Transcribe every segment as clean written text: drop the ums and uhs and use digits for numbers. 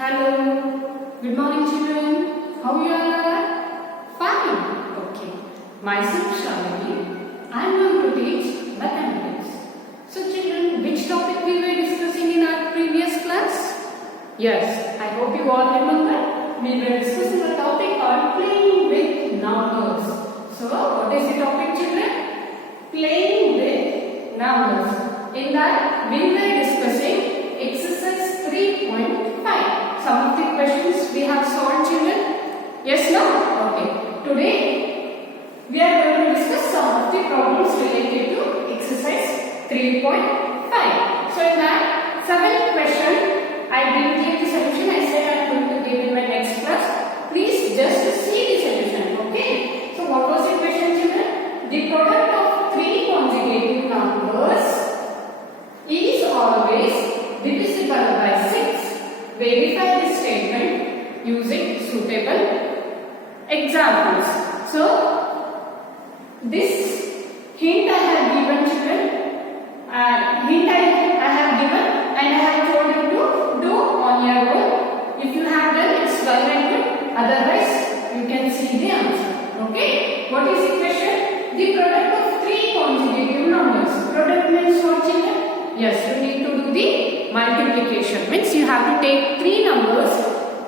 Hello, good morning children. How you are? Fine. Okay. Myself Shalini. I am going to teach mathematics. So children, which topic we were discussing in our previous class? Yes, I hope you all remember. We were discussing a topic called playing with numbers. So what is the topic children? Playing with numbers. In that we were discussing exercise 3.5. Some of the questions we have solved children. Yes, no? Okay. Today we are going to discuss some of the problems related to exercise 3.5. So in that 7th question, I didn't give the solution. I said I am going to give in my next class. Please just see the solution. Okay. So what was the question children? The product of three consecutive numbers is always divisible by 6. Verify this statement using suitable examples. So, this hint I have given children, hint I have given and I have told you to do on your own. If you have done, it's well and good. Otherwise, you can see the answer. Okay? What is the question? The product of three consecutive numbers. Product means what children? Yes, you need to do the multiplication. Means you have to take three numbers,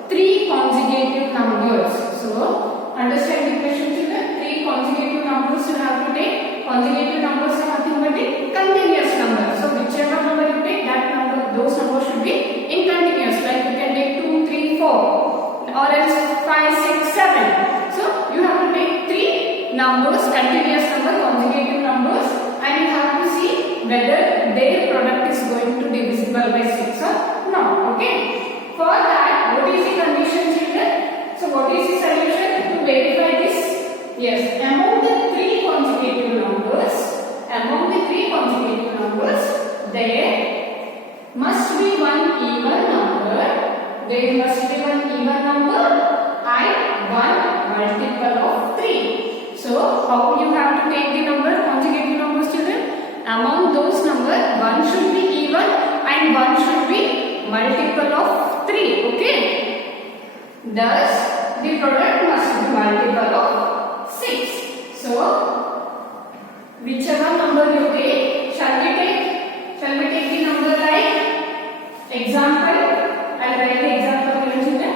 three consecutive numbers. So, understand the question children? Three consecutive numbers you have to take. Consecutive numbers are nothing but the continuous numbers. So, whichever number you take, that number, those numbers should be in continuous. Like you can take 2, 3, 4 or else 5, 6, 7. So, you have to take three numbers, continuous number, consecutive numbers, and you have to see whether their product is going to divisible by 6 or not. Okay. For that, what is the condition children? So what is the solution to verify this? Yes, among the three consecutive numbers, there must be one even number. There must be one even number and one multiple of 3. So how you have to take the number consecutive numbers children? Among those numbers, one should be even and one should be multiple of 3. Okay. Thus, the product must be multiple of 6. So, whichever number you take, shall we take the number like example? I'll write the example here children.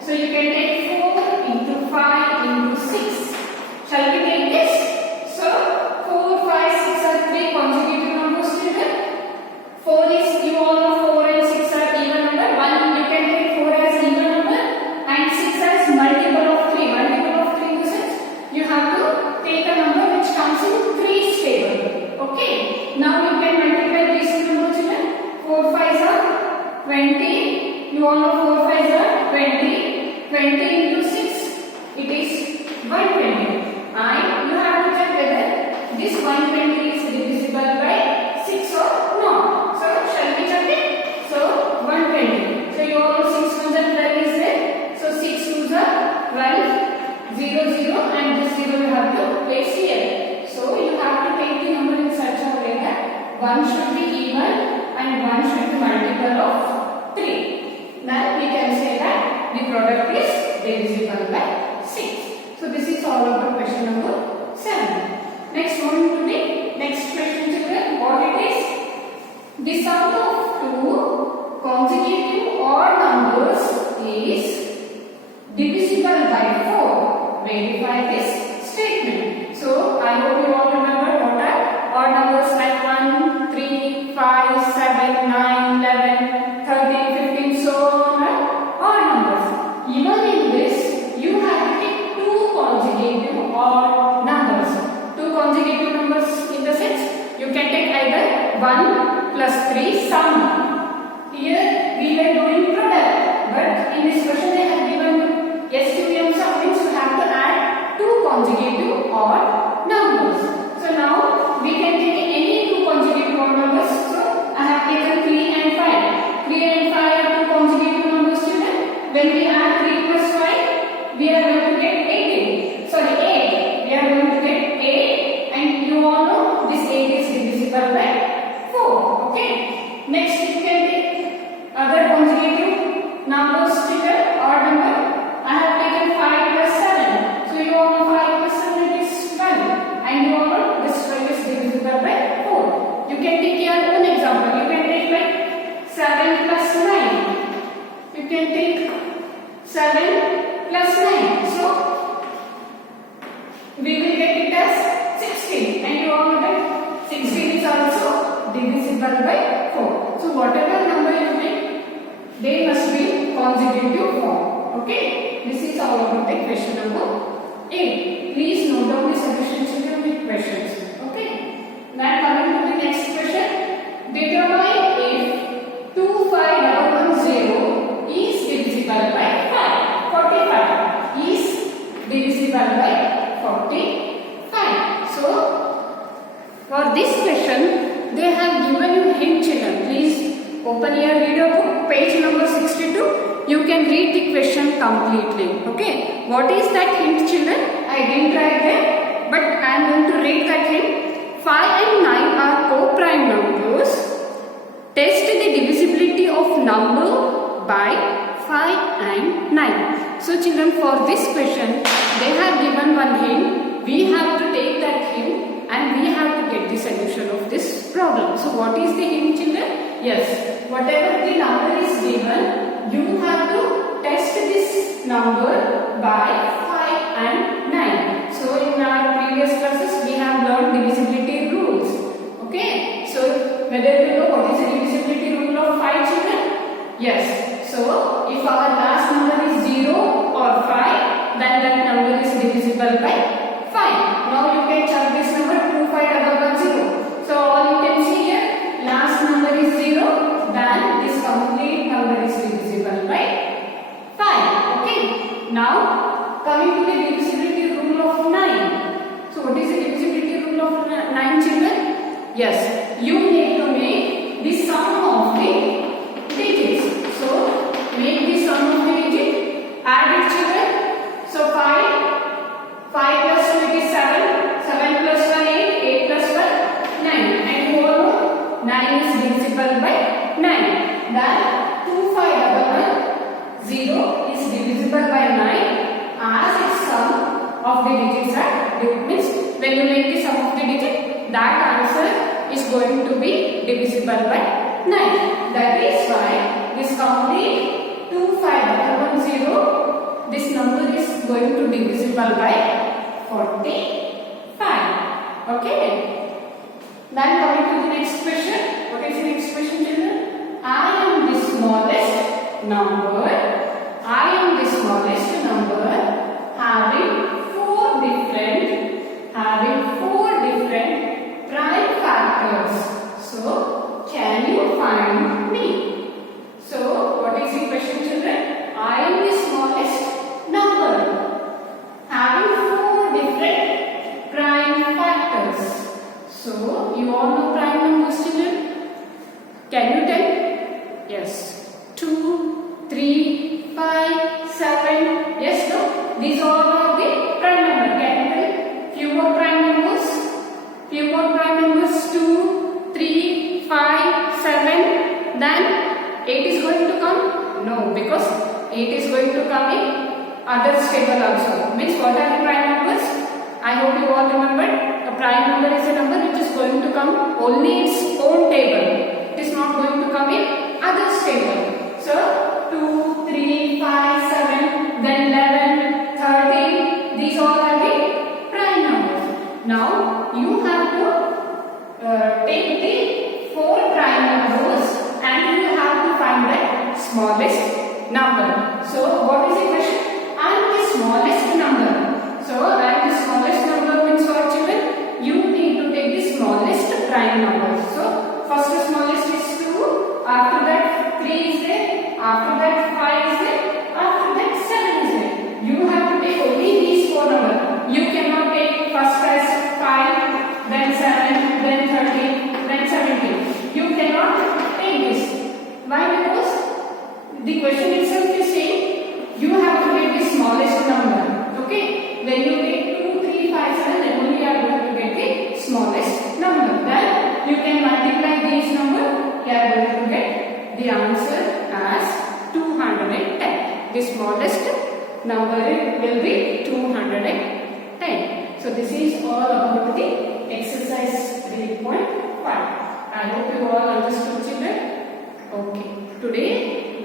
So you can take 4 into 5 into 6. Shall we take this? So 4, 5, 6 are three consecutive numbers children. 4 is, you all know 4 and 6 are even number. One you can take 4 as even number and 6 as multiple of 3. Multiple of 3 in the sense you have to take a number which comes in 3 table. Okay. Now you can multiply these two numbers children. 4 5s are 20. You all know 4 5s are 20. 20 into 6 it is 120. And you have to check whether this 120 is divisible by 6 or not. So shall we check it? So 120. So you all know 6 2s are 12 is there. So 6 2s are 12. 0 0 and this 0 you have to place here. So you have to take the number in such a way that one should be even and one should be multiple of 3. Now we can say that the product is divisible by 6. So this is all about question number 7. Next one to the next question children. What it is? The sum of two consecutive odd numbers is divisible by 4. Verify this statement. So I hope you all remember what are odd numbers like 1, 3, 5, 7, 9, 11, 13, 15, so on are odd numbers. Even in this, you have to take two consecutive odd numbers. Two consecutive numbers in the sense, you can take either 1 plus 3 sum. Here we were doing product, but in this question they have given SQM sum, means you have to add two consecutive odd numbers. So now we can take any two consecutive odd numbers. So I have taken 3 and 5. 3 and 5 are two consecutive numbers children. When we add 3 plus 5, we are going to get 8. We are going to get 8 and you all know this 8 is divisible by 4. Okay. Next you can take other consecutive numbers you can take 7 plus 9. So we will get it as 16. And you all know that 16 is also divisible by 4. So whatever number you take, they must be consecutive form. Okay. This is all about the question number 8. Please note down the solution children with questions. Okay. Now coming to the next question. Determine if 25110 is divisible by 5. 45 is divisible by 45. So for this question, they have given you hint children. Please open your video book, page number 62. You can read the question completely. Okay. What is that hint children? I didn't write there, but I am going to read that hint. 5 and 9 are co-prime numbers. Test the divisibility of number by 5 and 9. So children, for this question, they have given one hint. We have to take that hint and we have to get the solution of this problem. So what is the hint children? Yes, whatever the number is given, you have to test this number by 5 and 9. So in our previous classes, we have learned divisibility rules. Okay, so whether you know what is the divisibility rule of 5 children? Yes, so if our last number is 0 or 5, then that number is divisible by 5. Now you can check this number 25110. So all you can see here, last number is 0, then this complete number is divisible by 5. Okay. Now coming to the divisibility rule of 9. So what is the divisibility rule of 9 children? Yes, you need to make the sum of the digits. So make the sum of the digit. Add it children. So 5 plus 2 is 7. 7 plus 1 8. 8 plus 1 9. And you all know 9 is divisible by 9. Then 25110 is divisible by 9 as its sum of the digits are. Means when you make the sum of the digit, that answer is going to be divisible by 9. That is why this complete 25110, this number is going to be divisible by 45. Okay. Then coming to the next question. What is the next question children? I am the smallest number. I am the smallest number having four different prime factors. So can you find me? So what is the question children? I am the smallest number having four different prime factors. So you all know prime numbers children? Can you tell? Yes. 2, 3, 5, 7. Yes, no? These all are the prime numbers. Can you tell? Few more prime numbers. Few more prime numbers. 2, 3, 5, 7. Then 8 is going to come? No, because 8 is going to come in others table also. Means what are the prime numbers? I hope you all remember. A prime number is a number which is going to come only its own table. It is not going to come in others table. So 2, 3, 5, 7, then 11, 13. These all are the prime numbers. Now you have to take the four prime numbers and you have to find the smallest number. So what is the question? I am the smallest number. So I am the smallest number means what children? You need to take the smallest prime number. So first smallest is 2. After that 3 is there. After that 5 is there. After that 7 is there. You have to take only these four numbers. You cannot take first as 5, then 7, then 13, then 17. You cannot take this. Why? Because the question itself is saying you have to take the smallest number. Okay? When you take 2, 3, 5, 7, then only you are going to get the smallest number. Then you can multiply these numbers. You are going to get the answer as 210. The smallest number will be 210. So this is all about the exercise 3.5. I hope you all understood children. Okay. Today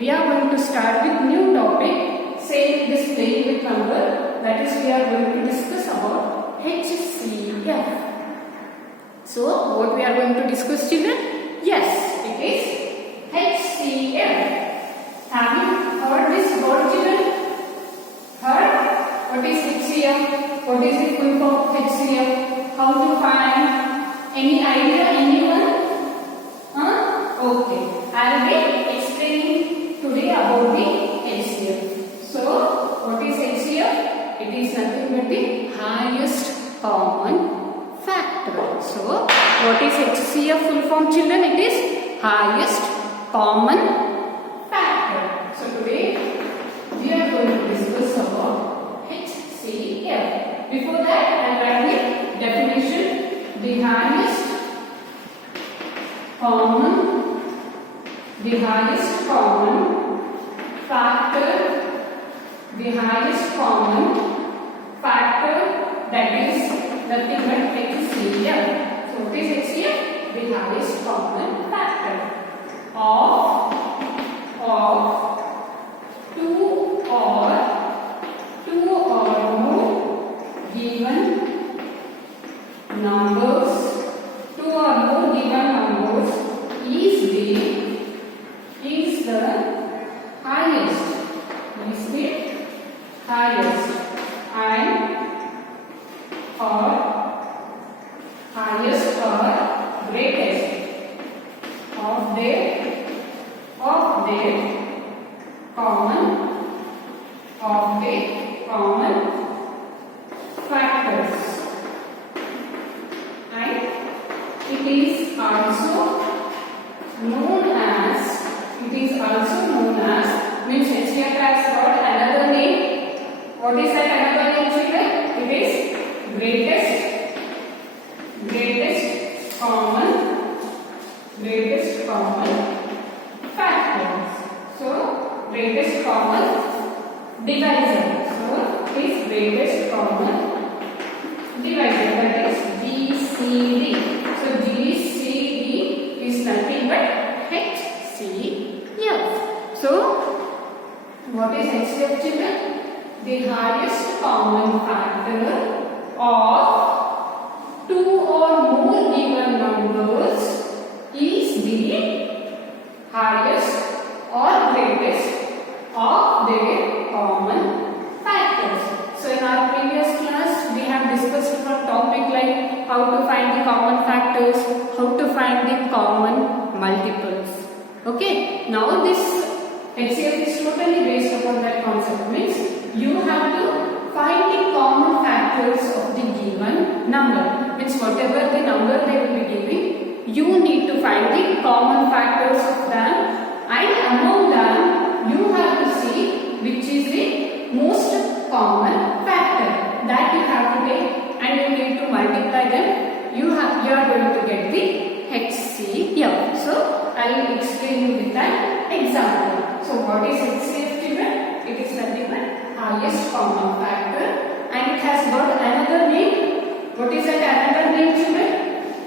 we are going to start with new topic, same this playing with number. That is, we are going to discuss about HCF. So, what we are going to discuss, children? Yes, it is HCF. Have you heard this word, children? Heard? What is HCF? What is the full form of HCF? How to find? Any idea? Anyone? Okay. I will be explaining today about the HCF. So, what is HCF? It is nothing but the highest common factor. So, what is HCF full form, children? It is highest common factor. So, today we are going to discuss about HCF. Before that, I will write the definition. The highest common factor, the highest common factor, that is nothing but HCF. So, what is HCF? The highest common factor of two or more given numbers. Two or more given numbers is the highest, and or highest or greatest of their common factors, and it is also known as means HCF has got another name. What is that another name, children? It is greatest common factors. So, greatest common divisor. So, it is greatest common divisor, that is GCD. So, GCD is nothing but HCF. So, what is HCF, children? The highest common factor of two or more given numbers is the highest or greatest of their common factors. So, in our previous class, we have discussed a topic like how to find the common factors, how to find the common multiples. Okay, now this HCF is totally based upon that concept. Means you have to find the common factors of the given number. Means whatever the number they will be giving, you need to find the common factors of them, and among them you have to see which is the most common factor. That you have to take, and you need to multiply them. You are going to get the HCF. So, I will explain you with an example. So, what is HCF, children? It is nothing but highest common factor, and it has got another name. What is that another name, children?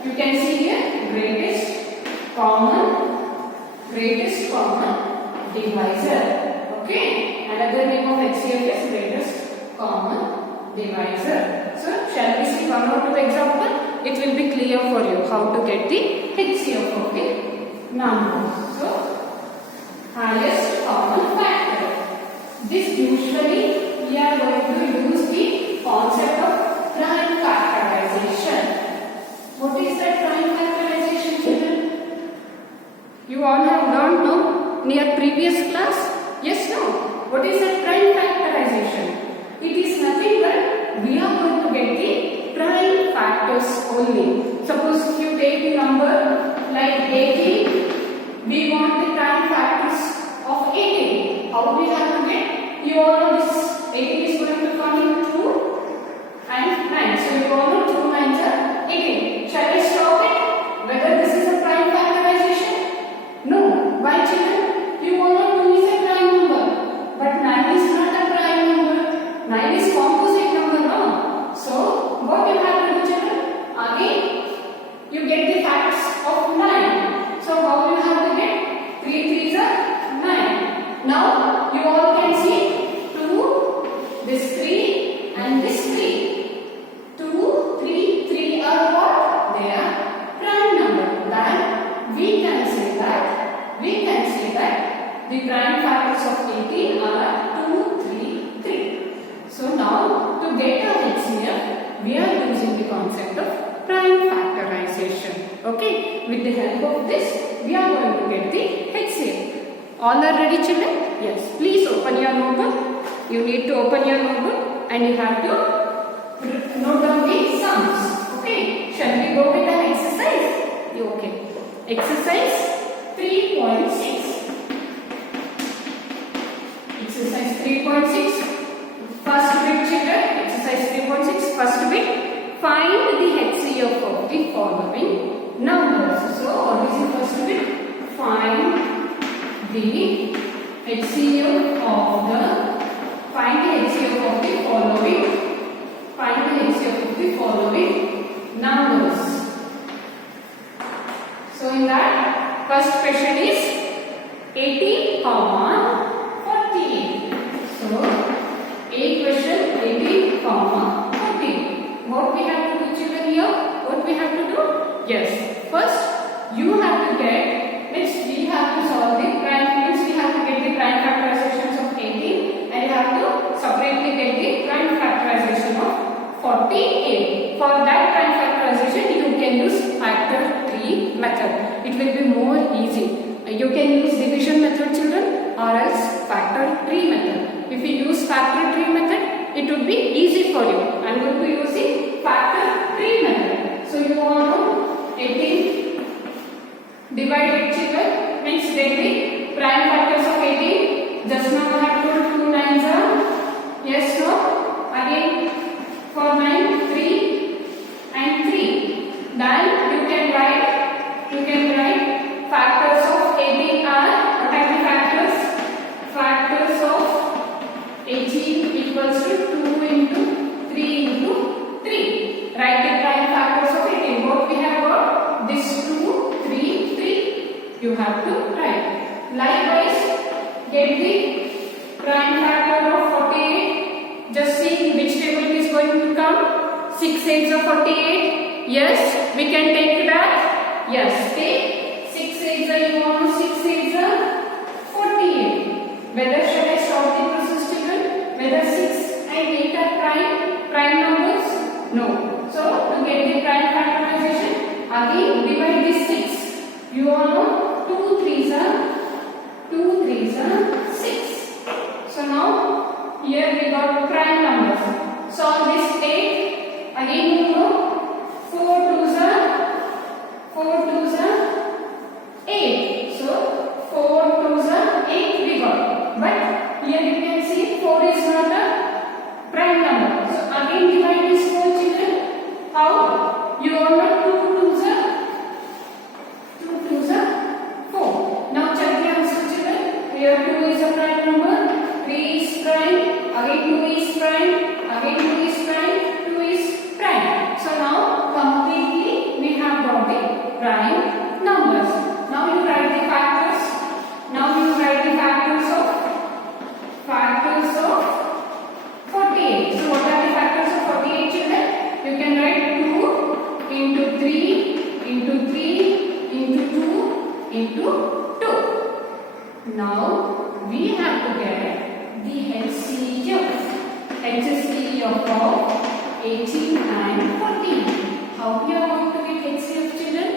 You can see here, greatest common divisor. Okay, another name of HCF is greatest common divisor. So, shall we see one or two examples? It will be clear for you how to get the HCF of the number. So, highest common factor. This usually we are going to use the concept of prime factorization. What is that prime factorization, children? You all have learned, no? Near previous class? Yes, no? What is that prime factorization? It is nothing but we are going to get the prime factors only. Suppose if you take the number like 18, we want the prime factors of 18. How we have to get? You all know this 18 is going to come in 2 and 9. So you all know 2 9s are 18. Shall I stop it? Whether this is a prime factorization? No. Why, children? You all know 2 is a prime number, but 9 is not a prime number. 9 is composite number, no? So what you have to do, children? Again, you get the facts of 9. So how you have to get? 3 3s are 9. we can say that the prime factors of 18 are 2, 3, 3. So now to get our HCF, we are using the concept of prime factorization. Okay, with the help of this, we are going to get the HCF. All are ready, children? Yes. Please open your notebook. You need to open your notebook and you have to note down the sums. Okay. Shall we go with an exercise? Okay. Exercise 3.6. Exercise 3.6. First bit, children. Exercise 3.6. First bit. Find the HCF of the following numbers. So, what is the first bit? Find the HCF of the following numbers. So in that first question is 80, 48. So A question 80, 48. What we have to do, children, here? What we have to do? Yes. First you have to get, next we have to solve the prime, means we have to get the prime factorizations of 18 and you have to separately get the prime factorization of 48. For that prime factorization you can use factor 3 method. It will be more easy. You can use division method, children, or else factor 3 method. If you use factor 3 method, it would be easy for you. I am going to use the factor 3 method. So you want to 18 divided, children, means get the prime factors of 18. Just now I have told 2 9s are, yes, no, again for 9 3 and 3. Then you can write factors of 18 are, what are the factors? Factors of 18 equals to 2 into 3 into 3. Write the prime factors of 18. What we have got? This 2, 3, 3. You have to write. Likewise, get the prime factor of 48. Just see which table is going to come. 6 8s are 48. Yes, we can take that. Yes, take 6 8s are, you want 6 8s are 48. Whether shall I stop the process, children? Whether 6 and 8 are prime numbers? No. So to get the prime factorization, again divide this 6. You all know 2 3s are 6. So now here we got prime numbers. Solve this 8. Again you know 4 2s are 8. So 4 2s are 8 we got. But here you can see 4 is not a prime number. So again divide this 4, children. How? You all know 2 2s are 4. Now check the answer, children. Here 2 is a prime number. 3 is prime. Again 2 is prime. Again 2 is prime. 2 is prime. So now completely we have got the prime numbers. Now you write the factors. Now you write the factors of 48. So what are the factors of 48, children? You can write 2 into 3 into 3 into 2 into 2. Now we have to get the HCF of 18 and 14. How we are going to get HCF, children?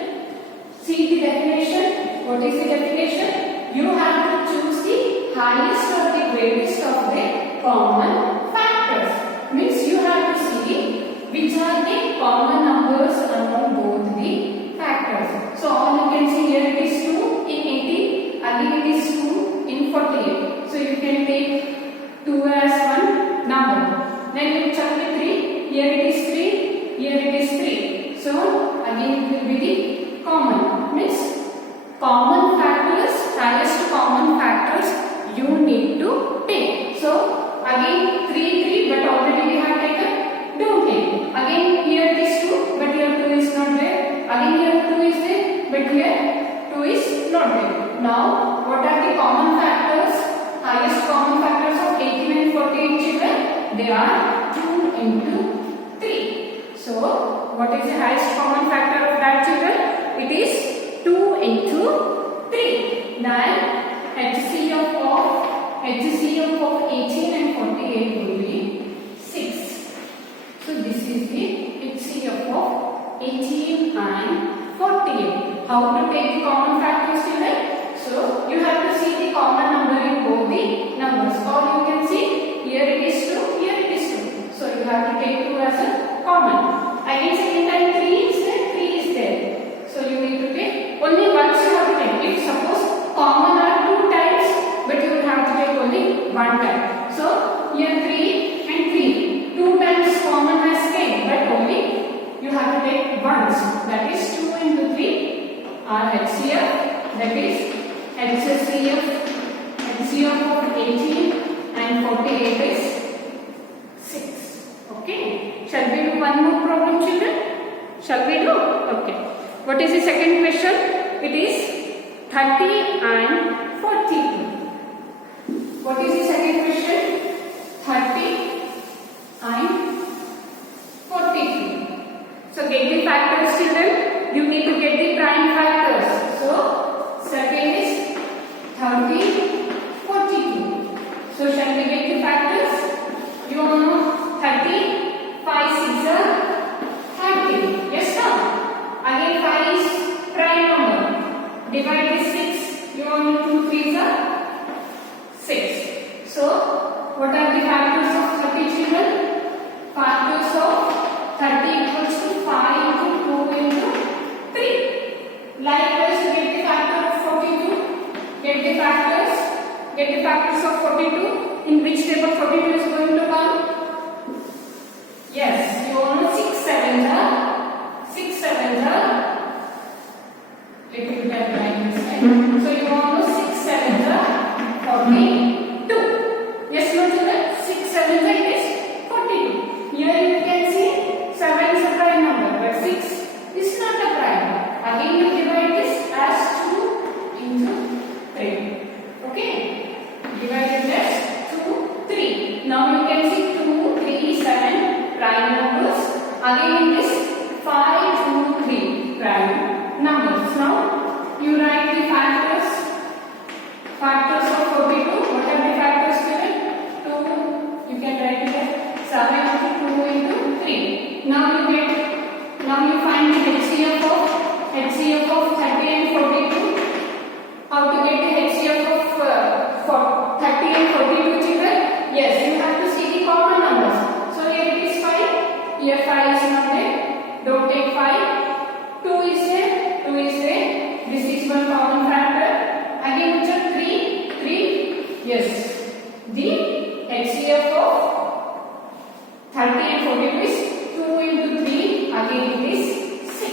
See the definition. What is the definition? You have to choose the highest or the greatest of the common factors. Means you have to see which are the common numbers among both the factors. So all you can see here, it is 2 in 18, again it is 2 in 48. So you can take 2 as one number. Then you check the 3. Here it is 3. Here it is 3. So again it will be the common. Means common factors, highest common factors you need to take. So again 3 3, but already we have taken. Don't take. Again here it is 2, but here 2 is not there. Again here 2 is there, but here 2 is not there. Now what are the common factors? Highest common factors of 18 and 48, children? They are 2 into 3. So what is the highest common factor of that, children? It is 2 into 3. then HCF of 18 and 48 will be 6. So this is the HCF of 18 and 48. How to take the common factors children? So you have to see the common number in both the numbers, or you can see here it is 2, here it is 2. So you have to take 2 as a common. Again second time 3 is there, 3 is there. So you need to take only once you have to take. If suppose common are 2 times, but you will have to take only 1 time. So here 3 and 3. 2 times common has came, but only you have to take once. That is 2 into 3 are HCF. That is HCF of 18 and 48 is 6. Okay. Shall we do one more problem, children? Shall we do? Okay. What is the second question? It is 30 and 42. What is the second question? 30 and 42. So get the factors, children. You need to get the prime factors. So second is 30, 42. So shall we get the factors? You all know 30, 5 6 are 30. Yes, no? Again 5 is prime number. Divide this 6. You all know 2 3s are 6. So what are the factors of 30, children? Factors of 30 equals to 5 into 2 into 3. Likewise, get the factor of 42. Get the factors of 42. In which table 42 is going to come? Yes, you all know 6 7s are. Let me put that right this side. So you all know 6 7s are 42. Yes, no children? 6 7s are is 42. Here you can see 7 is a prime number, but 6 is not a prime. Again you divide this as 2 into 3. Okay? Divide it as 2, 3. Now you can see 2, 3, 7 prime numbers. Again in this 5, 2, 3 prime numbers. Now you write the factors. Factors of 42. What are the factors given? 2. You can write it as 7 into 2 into 3. Now you find the HCF of 30 and 42. How to get the HCF of 30 and 42, children? Yes, you have to see the common numbers. So here it is 5. Here 5 is not there. Don't take 5. 2 is there. 2 is there. This is one common factor. Again which are 3. Yes. The HCF of 30 and 42 is 2 into 3. Again it is 6.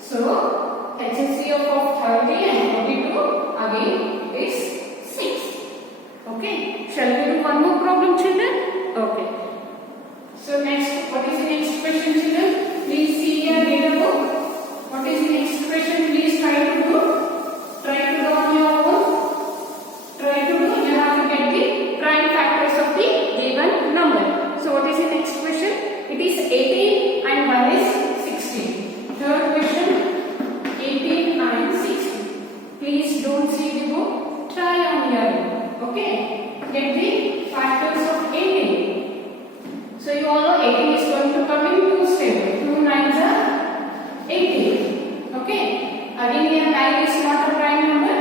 So HCF of 30 and 42 again is 6. Okay. Shall we do one more problem, children? Okay. So next, what is the next question, children? Please see your data book. What is the next question? Please try to do on your own. Try to do. You have to get the prime factors of the given number. So what is the next question? It is 18 and 1 is 16. Third question, 18 and 16. Please don't see the book. Try on your own. Okay. Get the factors of 18. So you all know 18 is going to come in 2 steps. 2 9s are 18. Okay. Again here 9 is not a prime number.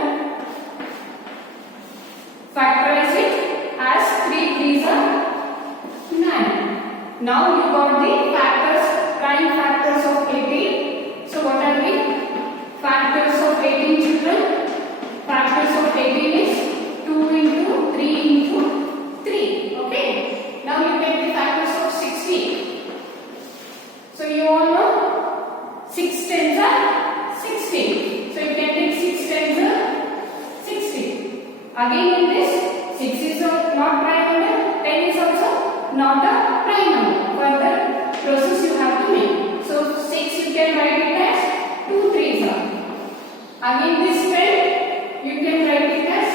Factorize it as 3 3s are 9. Now you got the factors, prime factors of 18. So what are the factors of 18, children? Factors of 18 is 2 into 3 into 3. Okay. Now you get the factors of 16. So you all know 6 10s are 16. So you can take 6 10s are 60. Again in this 6 is not prime number, 10 is also not a prime number. Further process you have to make. So 6 you can write it as 2 3s are. Again this 10 you can write it as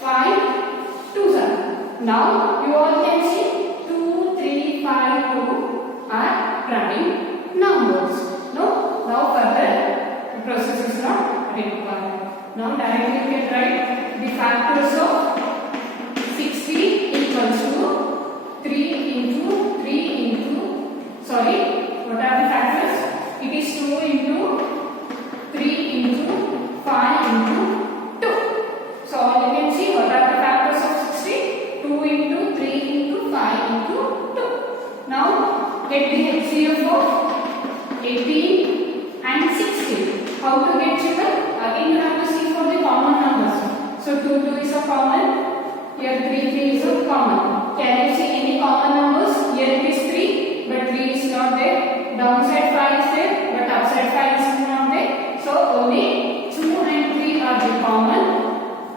5 2s are. Now you all can see 2 3 5 2 are prime numbers. No? Now further the process is not required. Now directly you can write the factors of 60 equals to 3 into 3 into, sorry, what are the factors? It is 2 into 3 into 5 into 2. So you can see what are the factors of 60? 2 into 3 into 5 into 2. Now get the HCF of 18 and 60. How to get, children? Again you have to see for the common numbers. So 2 2 is a common. Here 3 3 is a common. Can you see any common numbers? Here it is 3, but 3 is not there. Downside 5 is there, but upside 5 is not there. So only 2 and 3 are the common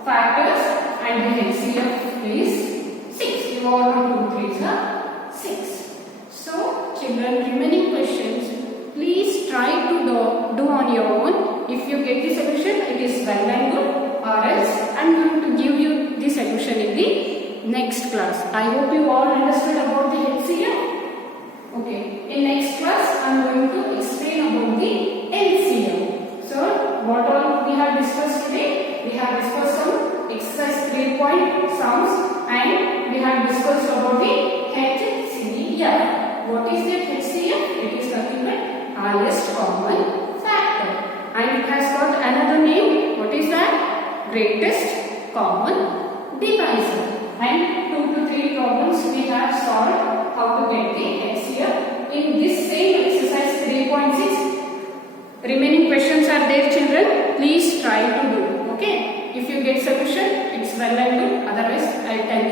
factors, and the HCF is 6. You all know 2 3s are 6. So children, remaining questions, please try to do on your own. If you get the solution, it is well and good, or else I am going to give you the solution in the next class. I hope you all understood about the HCF. Okay, in next class I am going to explain about the LCM. So what all we have discussed today? We have discussed some exercise 3-point sums, and we have discussed about the HCF. What is that HCF? It is nothing but highest common factor, and it has got another name. What is that? Greatest common divisor. And 2 to 3 problems we have solved how to get the HCF in this same exercise 3.6. Remaining questions are there, children. Please try to do. Okay. If you get solution, it's well and good. Otherwise, I'll tell